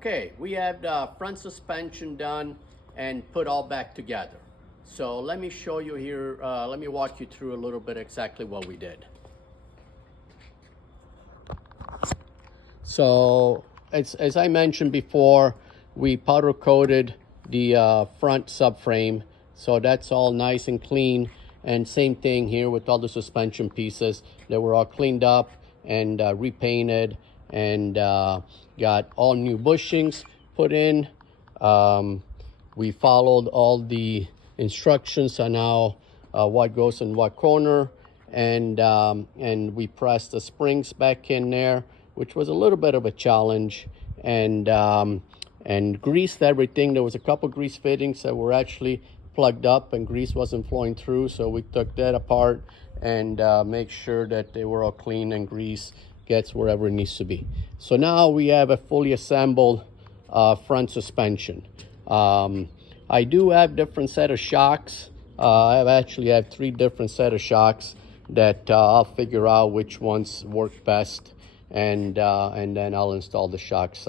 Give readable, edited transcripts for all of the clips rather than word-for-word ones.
Okay, we have the front suspension done and put all back together. So let me show you here, let me walk you through a little bit exactly what we did. So as I mentioned before, we powder coated the front subframe. So that's all nice and clean. And same thing here with all the suspension pieces. They were all cleaned up and repainted, and got all new bushings put in. We followed all the instructions on how what goes in what corner, and we pressed the springs back in there, which was a little bit of a challenge, and greased everything. There was a couple grease fittings that were actually plugged up and grease wasn't flowing through, so we took that apart and make sure that they were all clean and grease gets wherever it needs to be. So now we have a fully assembled front suspension. I do have different set of shocks. I actually have 3 different set of shocks that I'll figure out which ones work best, and then I'll install the shocks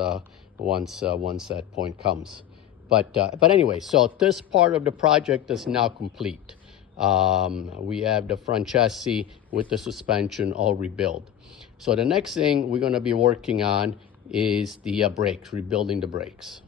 once that point comes. But anyway, so this part of the project is now complete. We have the front chassis with the suspension all rebuilt. So the next thing we're going to be working on is the brakes, rebuilding the brakes.